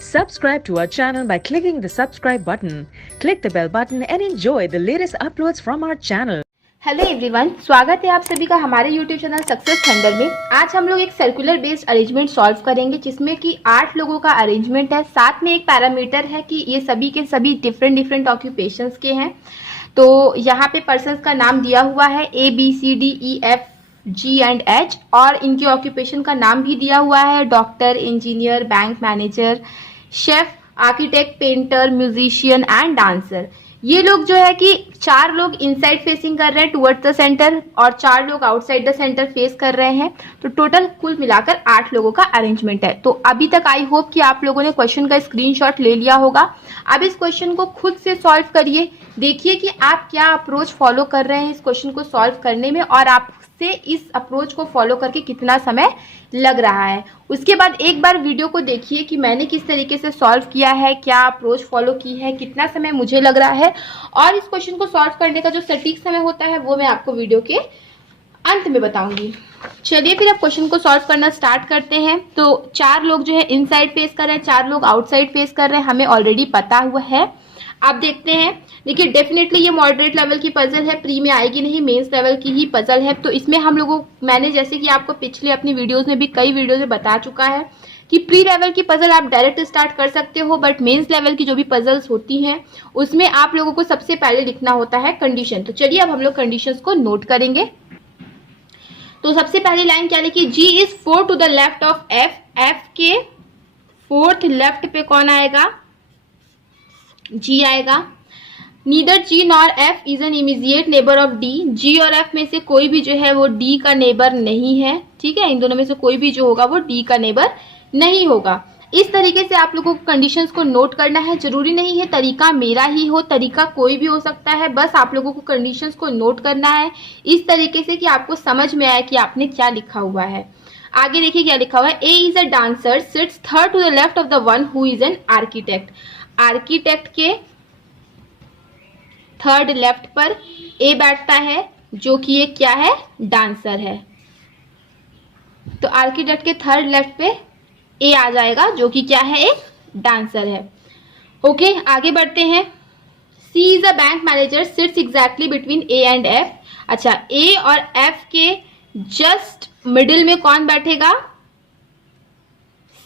Subscribe to our channel by clicking the subscribe button. Click the bell button and enjoy the latest uploads from our channel. Hello everyone, स्वागत है आप सभी का हमारे YouTube channel success thunder में। आज हम लोग एक सर्कुलर बेस्ड अरेंजमेंट सॉल्व करेंगे जिसमें कि 8 लोगों का अरेंजमेंट है। साथ में एक पैरामीटर है कि ये सभी के सभी डिफरेंट ऑक्यूपेशंस के हैं। तो यहाँ पे पर्सन्स का नाम दिया हुआ है ABCDEFG&H और इनके ऑक्यूपेशन का नाम भी दिया हुआ है doctor, engineer, bank manager, chef, architect, painter, musician and dancer. ये लोग जो है कि 4 लोग इनसाइड फेसिंग कर रहे हैं टुवर्ड्स द सेंटर और 4 लोग आउटसाइड द सेंटर फेस कर रहे हैं। तो टोटल कुल मिलाकर 8 लोगों का अरेंजमेंट है। तो अभी तक आई होप कि आप लोगों ने क्वेश्चन का स्क्रीनशॉट ले लिया होगा। अब इस क्वेश्चन को खुद से सॉल्व करिए, देखिए कि आप क्या अप्रोच फॉलो कर रहे हैं इस क्वेश्चन को सॉल्व करने में और आपसे इस अप्रोच को फॉलो करके कितना समय लग रहा है। उसके बाद एक बार वीडियो को देखिए कि मैंने किस तरीके से सॉल्व किया है, क्या अप्रोच फॉलो की है, कितना समय मुझे लग रहा है और इस क्वेश्चन को सॉल्व करने का जो सटीक समय होता है वो मैं आपको वीडियो के अंत में बताऊंगी। चलिए फिर अब क्वेश्चन को सॉल्व करना स्टार्ट करते हैं। तो 4 लोग जो है इनसाइड फेस कर रहे हैं, 4 लोग आउटसाइड फेस कर रहे हैं, हमें ऑलरेडी पता हुआ है। अब देखते हैं। देखिए डेफिनेटली ये मॉडरेट लेवल की पजल है, प्री में आएगी नहीं, मेंस लेवल की ही पजल है। तो इसमें हम लोगों मैंने जैसे कि आपको पिछले अपनी वीडियोस में भी कई वीडियोस में बता चुका है कि प्री लेवल की पजल आप डायरेक्ट स्टार्ट कर सकते हो, बट मेंस लेवल की जो भी पजल्स होती हैं उसमें आप लोगों को सबसे पहले लिखना होता है कंडीशन। तो चलिए अब हम लोग कंडीशंस को नोट करेंगे। तो सबसे पहली लाइन क्या लिखी, G is 4 to the left of F। F के 4th लेफ्ट पे कौन आएगा, G आएगा। Neither G nor F is an immediate neighbour of D। G और F में से कोई भी जो है वो D का नेबर नहीं है, ठीक है। इन दोनों में से कोई भी जो होगा वो D का नेबर नहीं होगा। इस तरीके से आप लोगों को कंडीशंस को नोट करना है। जरूरी नहीं है तरीका मेरा ही हो, तरीका कोई भी हो सकता है, बस आप लोगों को कंडीशंस को नोट करना है इस तरीके से कि आपको समझ में आए कि आपने क्या लिखा हुआ है। आगे देखिए क्या लिखा हुआ है, A is a dancer sits third to the left of the one who is an architect. Architect के 3rd लेफ्ट पर A बैठता है जो कि ये क्या है, डांसर है। तो आर्किटेक्ट के 3rd लेफ्ट पे A आ जाएगा जो कि क्या है, एक डांसर है। ओके आगे बढ़ते हैं। C is a bank manager sits exactly between A and F। अच्छा A और F के जस्ट मिडिल में कौन बैठेगा,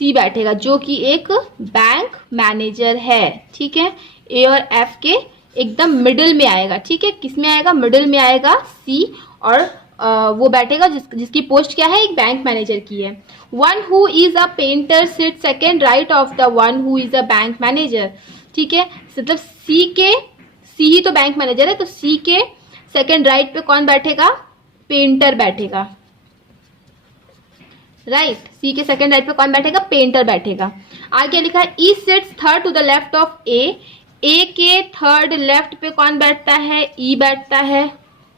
C बैठेगा जो कि एक बैंक मैनेजर है, ठीक है। A और F के एकदम मिडिल में आएगा, ठीक है। किस में आएगा, मिडिल में आएगा C और वो बैठेगा जिसकी पोस्ट क्या है, एक बैंक मैनेजर की है। One who is a painter seat second right of the one who is a bank manager, ठीक है। मतलब C ही तो बैंक मैनेजर है, तो C के सेकेंड राइट पे कौन बैठेगा, पेंटर बैठेगा, राइट। C के सेकेंड राइट पे कौन बैठेगा, पेंटर बैठेगा। आगे लिखा है E sits third to the left of A। A के 3rd लेफ्ट पे कौन बैठता है, E बैठता है,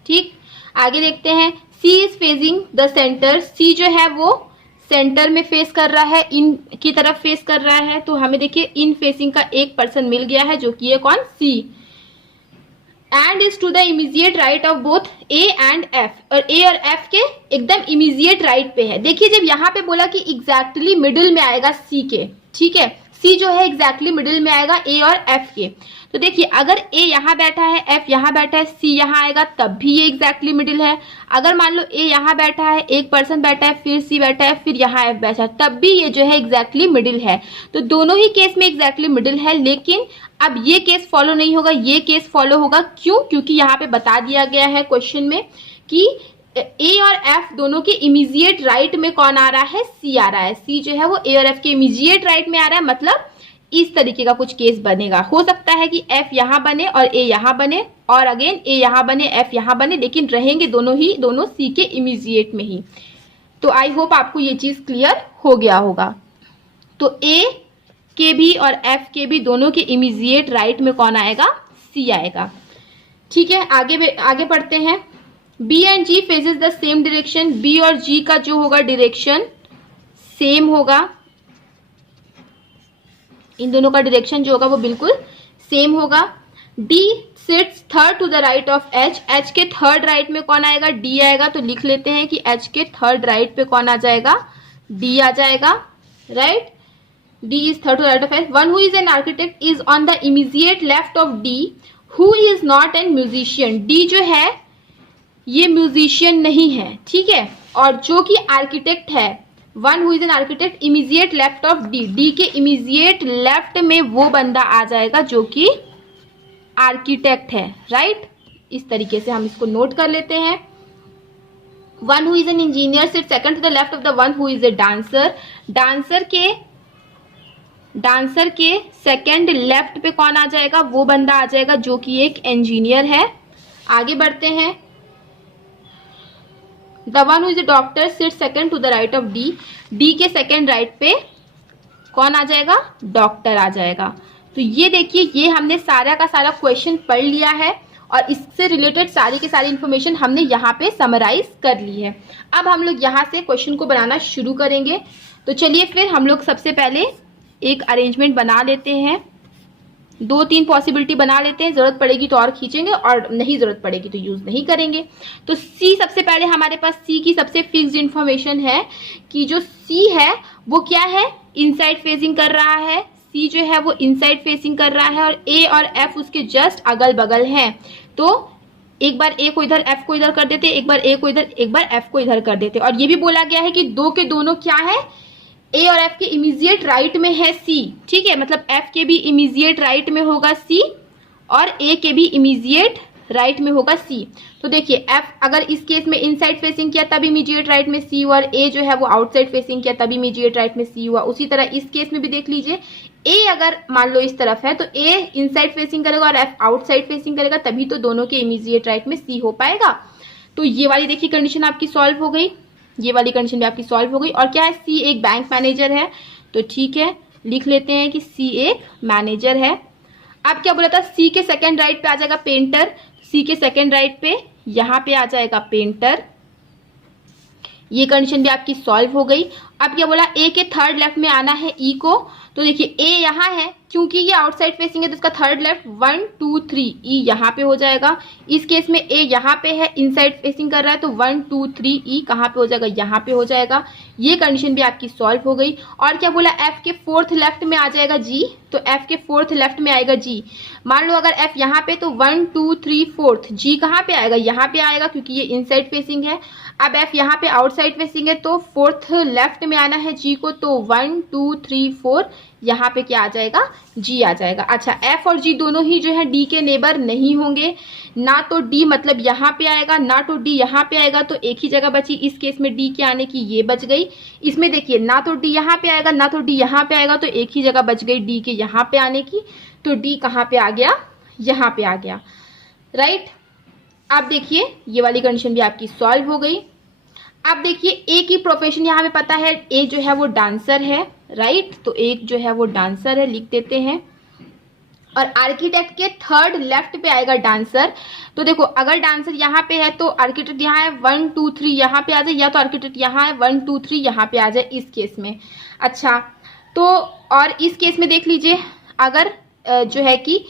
ठीक। आगे देखते हैं। C is facing the centre. C जो है वो सेंटर में फेस कर रहा है, इन की तरफ फेस कर रहा है। तो हमें देखिए इन फेसिंग का एक पर्सन मिल गया है जो कि है कौन, C। And is to the immediate right of both A and F। और A और F के एकदम इमीडिएट राइट पे है। देखिए जब यहाँ पे बोला कि एग्जैक्टली मिडिल में आएगा C के, ठीक है। C जो है एग्जैक्टली मिडिल में आएगा A और F के। तो देखिए अगर A यहाँ बैठा है, F यहाँ बैठा है, C यहाँ आएगा तब भी ये एग्जैक्टली मिडिल है। अगर मान लो A यहाँ बैठा है, एक पर्सन बैठा है, फिर C बैठा है, फिर यहाँ F बैठा है, तब भी ये जो है एग्जैक्टली मिडिल है। तो दोनों ही केस में एग्जैक्टली मिडिल है, लेकिन अब ये केस फॉलो नहीं होगा, ये केस फॉलो होगा। क्यों, क्योंकि यहाँ पे बता दिया गया है क्वेश्चन में कि A और F दोनों के इमीडिएट राइट में कौन आ रहा है, C आ रहा है। C जो है वो A और F के इमीडिएट राइट में आ रहा है, मतलब इस तरीके का कुछ केस बनेगा। हो सकता है कि F यहाँ बने और A यहाँ बने और अगेन A यहाँ बने, F यहाँ बने, लेकिन रहेंगे दोनों C के इमीडिएट में ही। तो आई होप आपको ये चीज क्लियर हो गया होगा। तो A के भी और F के भी दोनों के इमीडिएट राइट में कौन आएगा, C आएगा, ठीक है। आगे बढ़ते हैं। B and G faces the same direction. B और G का जो होगा डायरेक्शन सेम होगा, इन दोनों का डायरेक्शन जो होगा वो बिल्कुल सेम होगा। D sits third to the right of H, H के थर्ड राइट में कौन आएगा, डी आएगा, तो लिख लेते हैं कि एच के थर्ड राइट पे कौन आ जाएगा, डी आ जाएगा, right. D is third to the right of H. One who is an architect is on the immediate left of D who is not an musician. D जो है ये musician नहीं है, ठीक है, और जो कि आर्किटेक्ट है, one who is an architect immediate left of D, D के इमीडिएट लेफ्ट में वो बंदा आ जाएगा जो कि आर्किटेक्ट है, राइट। इस तरीके से हम इसको नोट कर लेते हैं। One who is an engineer sit second to the left of the one who is a dancer, dancer के सेकंड लेफ्ट पे कौन आ जाएगा, वो बंदा आ जाएगा जो कि एक इंजीनियर है। आगे बढ़ते हैं। The one who is a doctor sit second to the right of D, D के सेकंड राइट पे कौन आ जाएगा, डॉक्टर आ जाएगा। तो ये देखिए, ये हमने सारा का सारा क्वेश्चन पढ़ लिया है और इससे रिलेटेड सारी की सारी इंफॉर्मेशन हमने यहाँ पे समराइज कर ली है। अब हम लोग यहाँ से क्वेश्चन को बनाना शुरू करेंगे। तो चलिए फिर हम लोग सबसे पहले एक अरेंजमेंट बना लेते हैं, 2-3 पॉसिबिलिटी बना लेते हैं, जरूरत पड़ेगी तो और खींचेंगे और नहीं जरूरत पड़ेगी तो यूज नहीं करेंगे। तो सी, सबसे पहले हमारे पास सी की सबसे फिक्स्ड इंफॉर्मेशन है कि जो सी है वो क्या है, इनसाइड फेसिंग कर रहा है। सी जो है वो इनसाइड फेसिंग कर रहा है और ए और एफ उसके जस्ट अगल बगल हैं। तो एक बार ए को इधर, एफ को इधर कर देते, एक बार ए को इधर, एक बार एफ को इधर कर देते। और ये भी बोला गया है कि दो के दोनों क्या है, ए और एफ के इमीडिएट राइट में है सी, ठीक है, मतलब एफ के भी इमीडिएट राइट में होगा सी और ए के भी इमीडिएट राइट में होगा सी। तो देखिए एफ अगर इस केस में इनसाइड फेसिंग किया तब इमीडिएट राइट में सी हुआ, और ए जो है वो आउटसाइड फेसिंग किया तब इमीडिएट राइट में सी हुआ। उसी तरह इस केस में भी देख लीजिए, ए अगर मान लो इस तरफ है तो ए इनसाइड फेसिंग करेगा और एफ आउटसाइड फेसिंग करेगा, तभी तो दोनों के इमीडिएट राइट में सी हो पाएगा। तो ये वाली देखिए कंडीशन आपकी सॉल्व हो गई, ये वाली कंडीशन भी आपकी सॉल्व हो गई। और क्या है, सी एक बैंक मैनेजर है, तो ठीक है लिख लेते हैं कि सी एक मैनेजर है। अब क्या बोला था, सी के सेकंड राइट पे आ जाएगा पेंटर, सी के सेकंड राइट पे यहां पे आ जाएगा पेंटर, ये कंडीशन भी आपकी सॉल्व हो गई। अब क्या बोला, ए के थर्ड लेफ्ट में आना है ई को, तो देखिए ए यहाँ है, क्योंकि ये आउटसाइड फेसिंग है तो इसका थर्ड लेफ्ट 1 2 3 ई यहाँ पे हो जाएगा। इस केस में ए यहाँ पे है, इनसाइड फेसिंग कर रहा है, तो 1 2 3 ई कहाँ पे हो जाएगा, यहाँ पे हो जाएगा। ये कंडीशन भी आपकी सॉल्व हो गई। और क्या बोला, एफ के फोर्थ लेफ्ट में आ जाएगा जी, तो एफ के फोर्थ लेफ्ट में आएगा जी। मान लो अगर एफ यहाँ पे तो 1 2 3 4 जी कहाँ पे आएगा, यहाँ पे आएगा, क्योंकि ये इनसाइड फेसिंग है। अब एफ यहाँ पे आउटसाइड फेसिंग है तो फोर्थ लेफ्ट में आना है जी को, तो 1 2 3 4 यहाँ पे क्या आ जाएगा, जी आ जाएगा। अच्छा, एफ और जी दोनों ही जो है डी के नेबर नहीं होंगे, ना तो डी मतलब यहाँ पे आएगा ना तो डी यहाँ पे आएगा, तो एक ही जगह बची इस केस में डी के आने की, ये बच गई। इसमें देखिए ना तो डी यहाँ पे आएगा ना तो डी यहाँ पे आएगा, तो एक ही जगह बच गई डी के यहाँ पे आने की, तो डी कहाँ पे आ गया, यहाँ पे आ गया, राइट। अब देखिए ये वाली कंडीशन भी आपकी सॉल्व हो गई। अब देखिए ए की प्रोफेशन यहाँ पे पता है, ए जो है वो डांसर है, राइट, तो एक जो है वो डांसर है, लिख देते हैं। और आर्किटेक्ट के थर्ड लेफ्ट पे आएगा डांसर, तो देखो अगर डांसर यहाँ पे है तो आर्किटेक्ट यहाँ है 1 2 3 यहाँ पे आ जाए, या तो आर्किटेक्ट यहाँ है 1 2 3 यहाँ पे आ जाए इस केस में। अच्छा, तो और इस केस में देख लीजिए, अगर जो है कि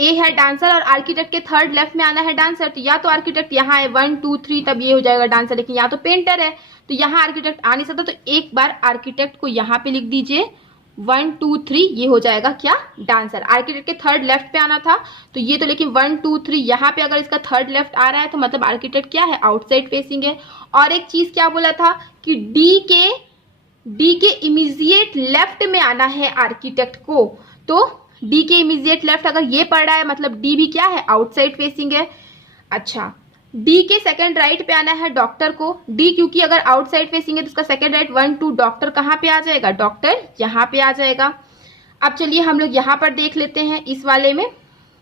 ए है डांसर और आर्किटेक्ट के थर्ड लेफ्ट में आना है डांसर, तो या तो आर्किटेक्ट यहाँ है 1 2 3 तब ये हो जाएगा डांसर, लेकिन यहाँ तो पेंटर है तो यहाँ आर्किटेक्ट आ नहीं सकता, तो एक बार आर्किटेक्ट को यहाँ पे लिख दीजिए 1 2 3, ये हो जाएगा क्या, डांसर। आर्किटेक्ट के थर्ड लेफ्ट पे आना था तो ये तो, लेकिन 1 2 3 यहाँ पे अगर इसका थर्ड लेफ्ट आ रहा है तो मतलब आर्किटेक्ट क्या है, आउटसाइड फेसिंग है। और एक चीज क्या बोला था कि डी के इमीडिएट लेफ्ट में आना है आर्किटेक्ट को, तो डी के इमीडिएट लेफ्ट अगर ये पड़ रहा है मतलब डी भी क्या है, आउटसाइड फेसिंग है। अच्छा, डी के सेकंड राइट पे आना है डॉक्टर को, डी क्योंकि अगर आउटसाइड फेसिंग है तो उसका सेकंड राइट 1 2 डॉक्टर कहाँ पे आ जाएगा, डॉक्टर यहाँ पे आ जाएगा। अब चलिए हम लोग यहाँ पर देख लेते हैं इस वाले में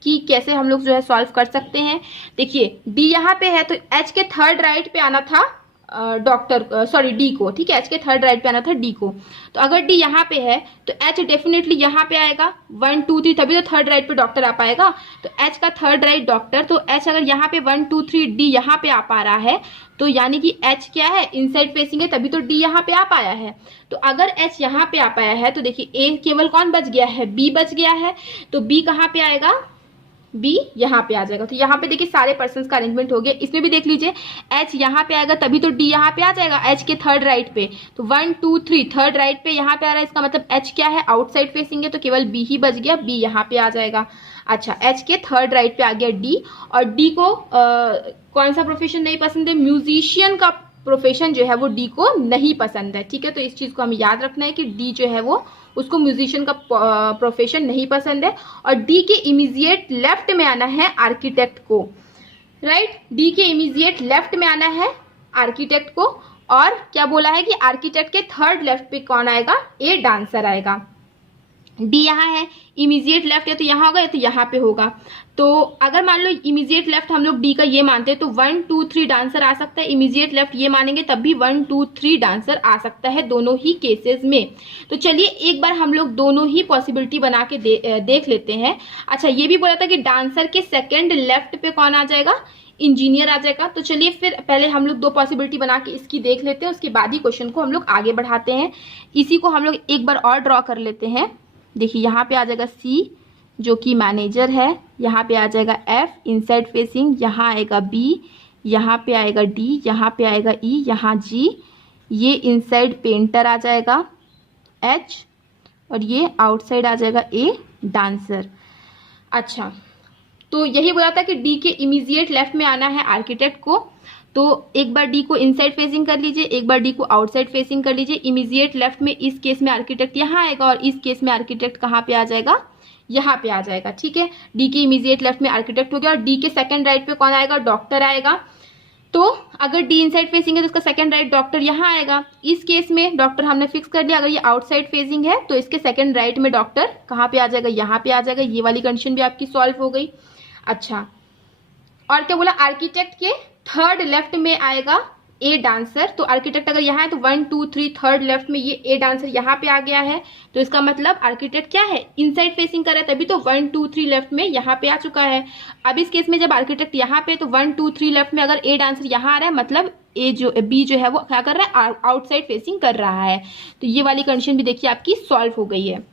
कि कैसे हम लोग जो है सॉल्व कर सकते हैं। देखिए डी यहाँ पे है तो एच के थर्ड राइट पे आना था डी को, ठीक है, एच के थर्ड राइट पे आना था डी को। तो अगर डी यहाँ पे है तो एच डेफिनेटली यहाँ पे आएगा 1 2 3, तभी तो थर्ड राइट पे डॉक्टर आ पाएगा, तो एच का थर्ड राइट डॉक्टर, तो एच अगर यहाँ पे 1 2 3 डी यहाँ पे आ पा रहा है तो यानी कि एच क्या है, इनसाइड फेसिंग है, तभी तो डी यहाँ पे आ पाया है। तो अगर एच यहाँ पे आ पाया है तो देखिए ए केवल कौन बच गया है, बी बच गया है, तो बी कहाँ पे आएगा, बी यहाँ पे आ जाएगा। तो यहाँ पे देखिए सारे पर्सन्स का अरेंजमेंट हो गया। इसमें भी देख लीजिए एच यहाँ पे आएगा तभी तो डी यहाँ पे आ जाएगा, एच के थर्ड राइट पे। तो 1 2 3 थर्ड राइट पे यहाँ पे आ रहा है, इसका मतलब एच क्या है, आउटसाइड फेसिंग है, तो केवल बी ही बच गया, बी यहाँ पे आ जाएगा। अच्छा, एच के थर्ड राइट पे आ गया डी, और डी को कौन सा प्रोफेशन नहीं पसंद है, म्यूजिशियन का प्रोफेशन जो है वो डी को नहीं पसंद है। ठीक है, तो इस चीज को हमें याद रखना है कि डी जो है वो उसको म्यूजिशियन का प्रोफेशन नहीं पसंद है। और डी के इमीडिएट लेफ्ट में आना है आर्किटेक्ट को, राइट, डी के इमीडिएट लेफ्ट में आना है आर्किटेक्ट को। और क्या बोला है कि आर्किटेक्ट के थर्ड लेफ्ट पे कौन आएगा, ए डांसर आएगा। डी यहाँ है, इमीडिएट लेफ्ट है तो यहाँ होगा या तो यहाँ पे होगा। तो अगर मान लो इमीडिएट लेफ्ट हम लोग डी का ये मानते हैं तो 1 2 3 डांसर आ सकता है, इमीडिएट लेफ्ट ये मानेंगे तब भी 1 2 3 डांसर आ सकता है दोनों ही केसेस में। तो चलिए एक बार हम लोग दोनों ही पॉसिबिलिटी बना के देख लेते हैं। अच्छा, ये भी बोला था कि डांसर के सेकेंड लेफ्ट पे कौन आ जाएगा, इंजीनियर आ जाएगा। तो चलिए फिर पहले हम लोग दो पॉसिबिलिटी बना के इसकी देख लेते हैं, उसके बाद ही क्वेश्चन को हम लोग आगे बढ़ाते हैं। इसी को हम लोग एक बार और ड्रॉ कर लेते हैं। देखिए यहाँ पे आ जाएगा सी जो कि मैनेजर है, यहाँ पे आ जाएगा एफ इनसाइड फेसिंग, यहाँ आएगा बी, यहाँ पे आएगा डी, यहाँ पे आएगा ई, यहाँ जी, ये इनसाइड पेंटर आ जाएगा एच, और ये आउटसाइड आ जाएगा ए डांसर। अच्छा, तो यही बोला था कि डी के इमीडिएट लेफ्ट में आना है आर्किटेक्ट को। तो एक बार डी को इनसाइड फेसिंग कर लीजिए, एक बार डी को आउटसाइड फेसिंग कर लीजिए। इमीडिएट लेफ्ट में इस केस में आर्किटेक्ट यहाँ आएगा और इस केस में आर्किटेक्ट कहाँ पे आ जाएगा, यहाँ पे आ जाएगा। ठीक है, डी के इमीडिएट लेफ्ट में आर्किटेक्ट हो गया और डी के सेकंड राइट पे कौन आएगा, डॉक्टर आएगा। तो अगर डी इनसाइड फेसिंग है तो इसका सेकंड राइट डॉक्टर यहाँ आएगा। इस केस में डॉक्टर हमने फिक्स कर लिया। अगर ये आउटसाइड फेसिंग है तो इसके सेकंड राइट में डॉक्टर कहाँ पे आ जाएगा, यहाँ पे आ जाएगा। ये वाली कंडीशन भी आपकी सॉल्व हो गई। अच्छा, और क्या बोला, आर्किटेक्ट के थर्ड लेफ्ट में आएगा ए डांसर। तो आर्किटेक्ट अगर यहाँ है तो 1 2 3 थर्ड लेफ्ट में ये ए डांसर यहाँ पे आ गया है। तो इसका मतलब आर्किटेक्ट क्या है, इनसाइड फेसिंग कर रहा है, तभी तो 1 2 3 लेफ्ट में यहाँ पे आ चुका है। अब इस केस में जब आर्किटेक्ट यहाँ पे तो 1 2 3 लेफ्ट में अगर ए डांसर यहाँ आ रहा है, मतलब बी जो है वो क्या कर रहा है, आउटसाइड फेसिंग कर रहा है। तो ये वाली कंडीशन भी देखिए आपकी सॉल्व हो गई है।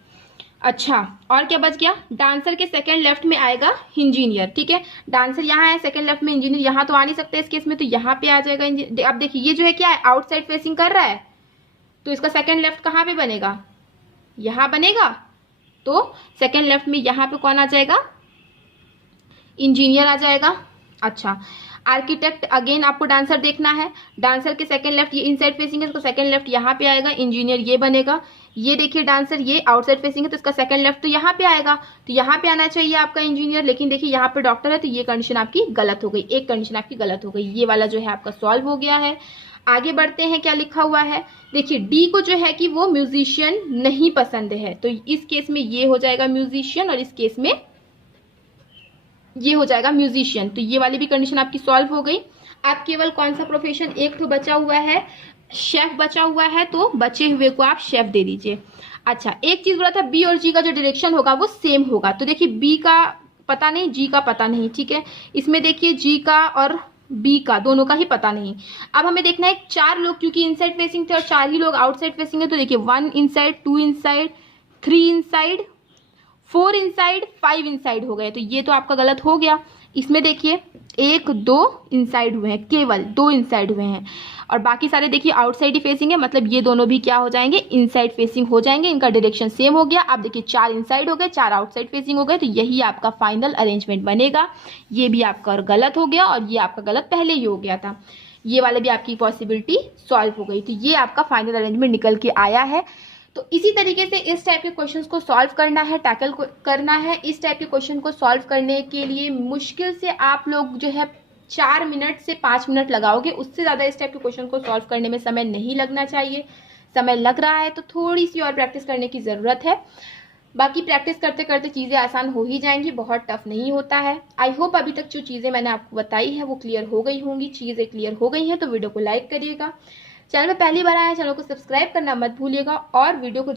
अच्छा, और क्या बच गया, डांसर के सेकंड लेफ्ट में आएगा इंजीनियर। ठीक है, डांसर यहाँ है, सेकंड लेफ्ट में इंजीनियर, यहाँ तो आ नहीं सकता इस केस में, तो यहाँ पे आ जाएगा इंजीनियर। अब देखिए ये जो है क्या है, आउटसाइड फेसिंग कर रहा है, तो इसका सेकंड लेफ्ट कहाँ पे बनेगा, यहाँ बनेगा। तो सेकंड लेफ्ट में यहाँ पे कौन आ जाएगा, इंजीनियर आ जाएगा। अच्छा, आर्किटेक्ट अगेन आपको डांसर देखना है, डांसर के सेकंड लेफ्ट ये इनसाइड फेसिंग है तो सेकंड लेफ्ट यहाँ पे आएगा, इंजीनियर ये बनेगा। ये देखिए डांसर ये आउटसाइड फेसिंग है तो इसका सेकंड लेफ्ट तो यहाँ पे आएगा, तो यहाँ पे आना चाहिए आपका इंजीनियर, लेकिन देखिए यहाँ पे डॉक्टर है तो ये कंडीशन आपकी गलत हो गई, एक कंडीशन आपकी गलत हो गई। ये वाला जो है आपका सॉल्व हो गया है। आगे बढ़ते हैं, क्या लिखा हुआ है, देखिए डी को जो है कि वो म्यूजिशियन नहीं पसंद है, तो इस केस में ये हो जाएगा म्यूजिशियन और इस केस में ये हो जाएगा म्यूजिशियन। तो ये वाली भी कंडीशन आपकी सॉल्व हो गई। अब केवल कौन सा प्रोफेशन, एक तो बचा हुआ है, शेफ बचा हुआ है, तो बचे हुए को आप शेफ दे दीजिए। अच्छा, एक चीज बोला था बी और जी का जो डायरेक्शन होगा वो सेम होगा। तो देखिए बी का पता नहीं, जी का पता नहीं। ठीक है, इसमें देखिए जी का और बी का दोनों का ही पता नहीं। अब हमें देखना है चार लोग क्योंकि इनसाइड फेसिंग थे और चार ही लोग आउटसाइड फेसिंग है, तो देखिए 1 inside, 2 inside, 3 inside, 4 inside, 5 inside हो गए, तो ये तो आपका गलत हो गया। इसमें देखिए 1 2 इनसाइड हुए हैं, केवल 2 इनसाइड हुए हैं और बाकी सारे देखिए आउटसाइड ही फेसिंग है, मतलब ये दोनों भी क्या हो जाएंगे, इनसाइड फेसिंग हो जाएंगे। इनका डायरेक्शन सेम हो गया। अब देखिए 4 इनसाइड हो गए, 4 आउटसाइड फेसिंग हो गए, तो यही आपका फाइनल अरेंजमेंट बनेगा। ये भी आपका गलत हो गया और ये आपका गलत पहले ही हो गया था। ये वाले भी आपकी पॉसिबिलिटी सॉल्व हो गई, तो ये आपका फाइनल अरेंजमेंट निकल के आया है। तो इसी तरीके से इस टाइप के क्वेश्चंस को सॉल्व करना है, टैकल करना है। इस टाइप के क्वेश्चन को सॉल्व करने के लिए मुश्किल से आप लोग जो है 4 मिनट से 5 मिनट लगाओगे, उससे ज़्यादा इस टाइप के क्वेश्चन को सॉल्व करने में समय नहीं लगना चाहिए। समय लग रहा है तो थोड़ी सी और प्रैक्टिस करने की ज़रूरत है। बाकी प्रैक्टिस करते करते चीज़ें आसान हो ही जाएंगी, बहुत टफ नहीं होता है। आई होप अभी तक जो चीज़ें मैंने आपको बताई है वो क्लियर हो गई होंगी। चीज़ें क्लियर हो गई हैं तो वीडियो को लाइक करिएगा। चैनल में पहली बार आया है, चैनल को सब्सक्राइब करना मत भूलिएगा और वीडियो को